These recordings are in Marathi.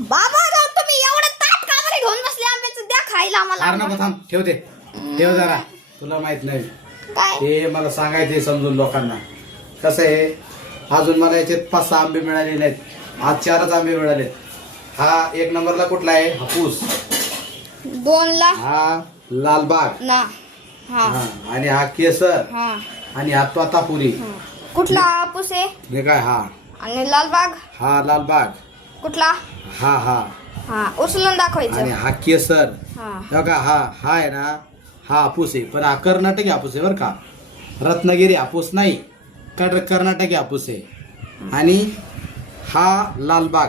बाबा राव तुम्ही एवढं ताट का बरं घेऊन बसले आंब्याचं द्या खायला आम्हाला. अरे नको थांब ठेव जरा तुला माहित नाही काय हे मला सांगायचंय समजून लोकांना. कसं आहे अजून मला याच्यात 5-6 आंबे मिळाले नाहीत. आज 4च आंबे मिळाले. हा 1 नंबरला कुठला आहे हापूस. 2 ला हा लालबाग ना. हा हा आणि हा केसर हा आणि हा तोतापुरी. कुठला हापूस आहे हे काय हा आणि लालबाग हा लालबाग कुठला. हा हा हा उचलून दाखवायचं. आणि हा केसर. हा हे बघा हा आहे ना हा हापूस आहे पण हा कर्नाटकी हापूस आहे बरं का. रत्नागिरी हापूस नाही कर्नाटकी हापूस आहे. आणि हा लालबाग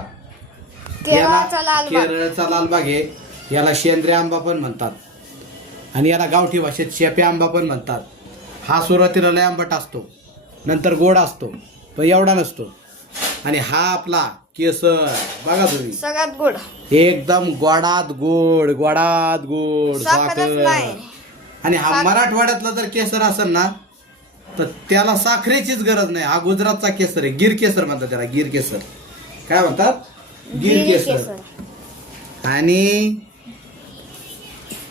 केरळचा लालबाग. केरळचा लालबाग आहे. याला शेंद्रे आंबा पण म्हणतात आणि याला गावठी भाषेत शेपे आंबा पण म्हणतात. हा सुरुवातीला लय आंबट असतो नंतर गोड असतो पण एवढा नसतो. आणि हा आपला केसर बघा तुम्ही सगळ्यात गोड. एकदम गोडात गोड साखरच नाही. आणि हा मराठवाड्यातला जर केसर असेल ना तर त्याला साखरेचीच गरज नाही. हा गुजरातचा केसर आहे. गिर केसर म्हणतात त्याला. गिर केसर काय म्हणतात गिर केसर. आणि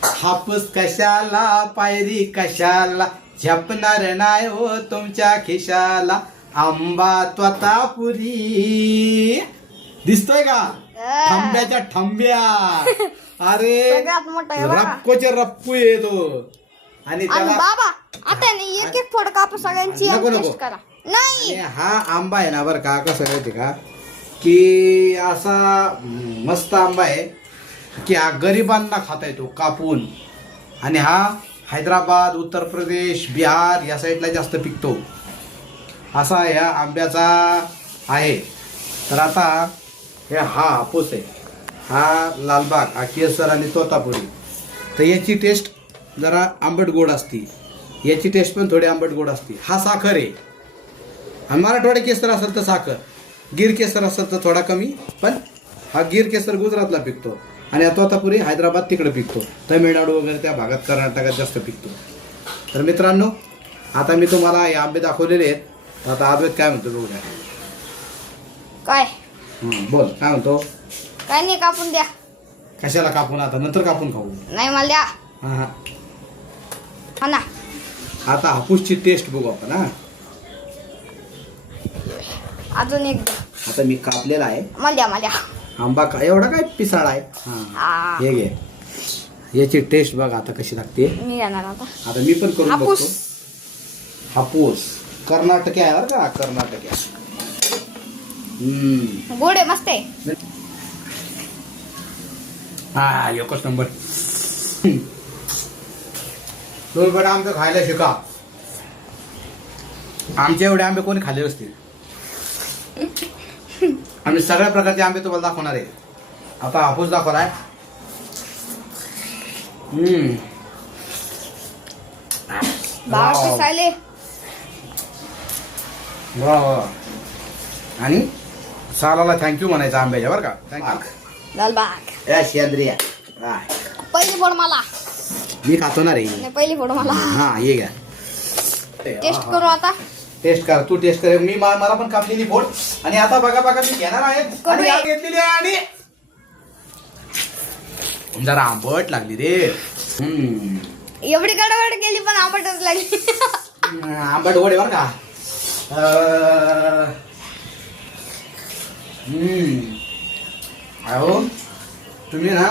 हापूस कशाला पायरी कशाला झपणार नाही हो तुमच्या खिशाला. आंबा त्वतापुरी दिसतोय का ठंब्याच्या ठंब्या. अरे सगळ्यात मोठा आहे बघा. रप्कोचे रप्पू येतो. आणि आणि त्याला बाबा आता नाही एक एक फोड कापूस सगळ्यांची नको, नको. टेस्ट करा. नाही आणि हा आंबा आहे ना बरं का कसं माहिती का की असा मस्त आंबा आहे की हा गरिबांना खाता येतो कापून. आणि हा हैदराबाद उत्तर प्रदेश बिहार या साईडला जास्त पिकतो असा या आंब्याचा आहे. तर आता हे हा हापूस आहे हा लालबाग हा केसर आणि तोतापुरी. तर याची टेस्ट जरा आंबट गोड असते. याची टेस्ट पण थोडी आंबट गोड असते. हा साखर आहे. आणि मराठवाडा केसर असेल तर साखर. गिर केसर असेल तर थोडा कमी. पण हा गिर केसर गुजरातला पिकतो आणि तोतापुरी हैदराबाद तिकडे पिकतो. तमिळनाडू वगैरे त्या भागात कर्नाटकात जास्त पिकतो. तर मित्रांनो आता मी तुम्हाला हे आंबे दाखवलेले आहेत. आता अद्वैत काय म्हणतो बघूया. काय बोल काय म्हणतो. काय नाही कापून द्या. कशाला कापून आता नंतर कापून खाऊ. नाही मला द्या. हा हा हा ना आता हापूसची टेस्ट बघू आपण. हा अजून एक द्या. आता मी कापलेला आहे मला द्या. आंबा का एवढा काय पिसाळा आहे. हा हे घे याची टेस्ट बघा आता कशी लागते. मी जाणार आता. आता मी पण करून हापूस. बघतो. हापूस कर्नाटकी आहे बरं का कर्नाटकी. गोड आहे मस्त आहे. हा एकच नंबर. तुम्ही पण आंबे खायला शिका. आमचे एवढे आंबे कोणी खाल्ले असतील. आम्ही सगळ्या प्रकारचे आंबे तुम्हाला दाखवणार आहे. आता हापूस दाखवलाय. बाबा पिसायले. वा आणि सालाला थँक्यू म्हणायचं आंब्याच्या बरं का. थँक्यू लालबाग. या शेंद्रिया. पहिली फोड मला. मी खातो ना रे. नाही, पहिली फोड मला. हा ये घ्या टेस्ट करू आता. टेस्ट कर तू टेस्ट कर. मी मला पण कापलेली बोट. आणि आता बघा मी घेणार आहे आणि आज घेतलेली आहे. आणि जरा आंबट लागली रे. एवढी गडबड केली पण आंबटच लागली. आंबट गोड आहे बरं का. अहो तुम्ही ना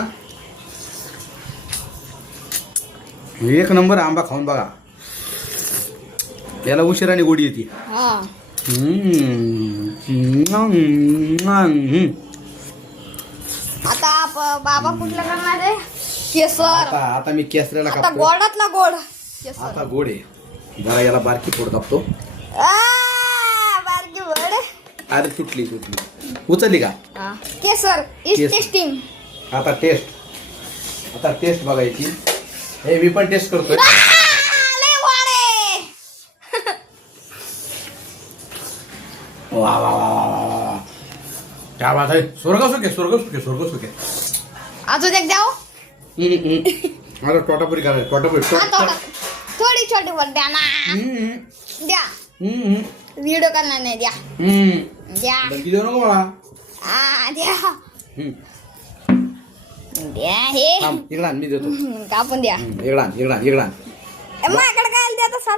एक नंबर आंबा खाऊन बघा. याला उशिराने गोडी येते. हा आता बाबा कुठलं करणार आहे. केसर. आता मी केसऱ्याला आता कापतो. गोडातला गोड केसर. आता गोड आहे. जरा याला बारकी फोड कापतो. बारकी गोड. अरे तुटली उचलली का. केसर इज केसर. टेस्टिंग. आता टेस्ट बघायची. हे मी पण टेस्ट करतोय. वा वा वा वा क्या बात आहे. स्वर्ग सुखे. अजून एक द्याव. अरे टोटापुरी करायचं. टोटापुरी थोडी छोटी वर द्या ना. द्या. व्हिडिओ करणार नाही. द्या. द्या. नको मला. द्या. द्या हे थांब इकडं आण, मी देतो. कापून द्या. इकडं आण, इकडं आण, इकडं आण. माझ्याकडे काय द्या तसा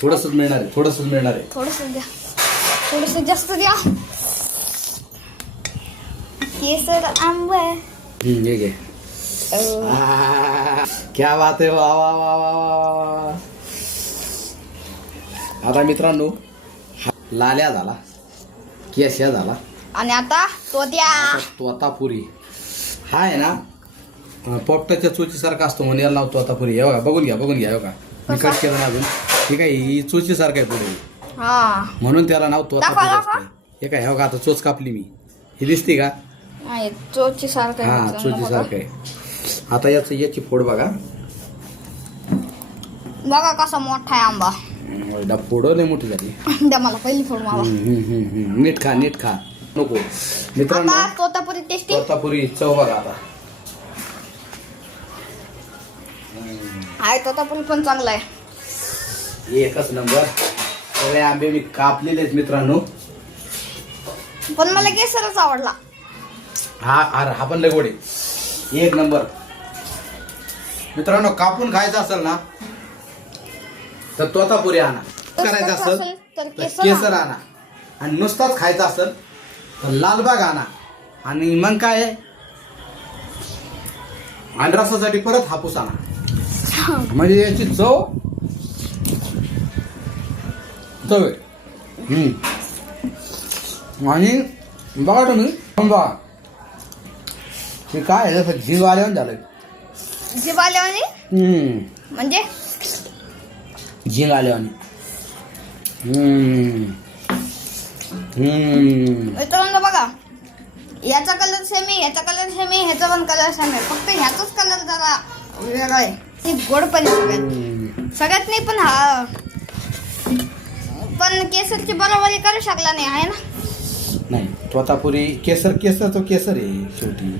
थोडंसंच मिळणार आहे, थोडंसंच मिळणार आहे. थोडस द्या, थोडस जास्त द्या. केसर आंब हे घे. क्या बात आहे, वा वा वा वा वा. आता मित्रांनो हा लाल्या झाला, केस्या झाला, आणि आता तो द्या. तोतापुरी हा आहे ना पोपटाच्या चोचीसारखा असतो म्हणून याला नाव तोतापुरी. हे बघा, बघून घ्या, बघून घ्या. हे बघा मी कट केलं ना अजून. हे काय ही चोचीसारखं आहे पुढे, हा म्हणून त्याला नाव तोतापुरी दाखवा, असते. हे काय, हे बघा आता चोच कापली मी, ही दिसते का? नाही, चोची सारखं आहे. हा चोचीसारखं आहे. आता याची फोड बघा, बघा कसा मोठा आहे आंबा. फोड नाही मोठी झाली. द्या मला पहिली फोड मला. नीट खा, नीट खा. नको मित्रांनो, आता तोतापुरी टेस्टी. तोतापुरी चव बघा आता. आहे तोतापुरी पण चांगला आहे. एकच नंबर. सगळे आंबे मी कापलेले आहेत मित्रांनो. पण मला केसरच आवडला. हा पण लय गोड आहे. एक नंबर. मित्रांनो कापून खायचं असेल ना तर तोतापुरी आणा. करायचं असेल तर तर केसर आणा. आणि नुसताच खायचं असेल तर लालबाग आणा. आणि मग काय आहे, आणि रसासाठी परत हापूस आणा. म्हणजे याची चव आहे. आणि बघा तुम्ही, बघा हे काय आहे, जसं जीव आल्यावर झालंय. जीभ आल्यावानी म्हणजे झिंग आल्यावानी. मित्रांनो बघा, याचा कलर सेम आहे, याचा कलर सेम आहे, ह्याचा पण कलर सेम आहे. फक्त ह्याचाच कलर जरा वेगळा आहे. ती गोड पण आहे सगळ्यात नाही, पण हा पण केसरची बरोबरी करू शकला नाही आहे ना. नाही तोतापुरी केसर तो केसर आहे शेवटी.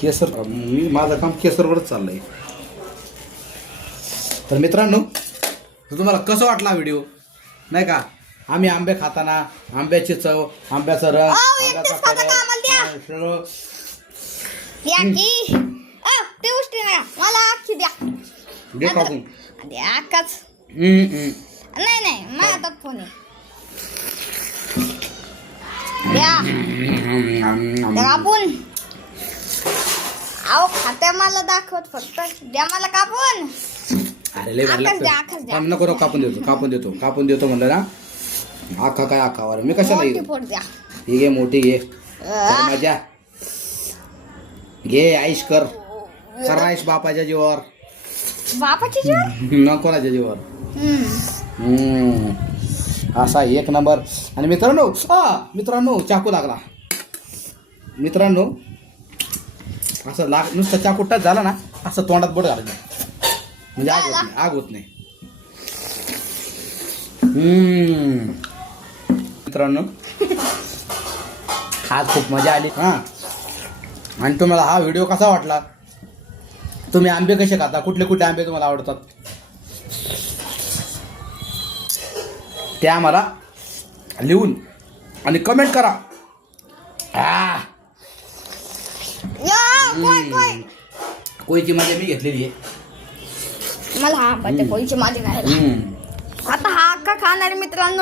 केसर मी माझं काम केसरवरच चाललंय. तर मित्रांनो तुम्हाला कसं वाटला व्हिडिओ नाही का? आम्ही आंबे खाताना आंब्याची चव, आंब्याचा रंग, आंब्याचा कलर द्या की ते गोष्टी नाही, मला अख्खी द्या. दे टाकून. द्या अख्खाच. नाही माझ्या हातात फोन आहे. द्या कापून. अहो खात्या मला दाखवत फक्त. द्या मला कापून. अरे लय भारी लागतं. नको कापून देतो म्हणलं ना. आखा काय आखावर मी कशाला येऊ. फोड द्या. ही घे मोठी घे. मजा घे, आईश कर आईश बापाच्या जीवावर. बापाच्या जीवावर न कोणाच्या जीवावर. असा एक नंबर. आणि मित्रांनो चाकू लागला. मित्रांनो असं नुसतं चाकू टच झाला ना, असं तोंडात बोट घालायचं म्हणजे आग होत नाही. मित्रांनो आज खूप मजा आली. आणि तुम्हाला हा व्हिडिओ कसा वाटला, तुम्ही आंबे कसे खाता, कुठले आंबे तुम्हाला आवडतात ते आम्हाला लिहून आणि कमेंट करा. कोयची मजा मी घेतलेली आहे. मला हा कोयची माझी नाही. आता हा अख्खा खाणार मित्रांनो.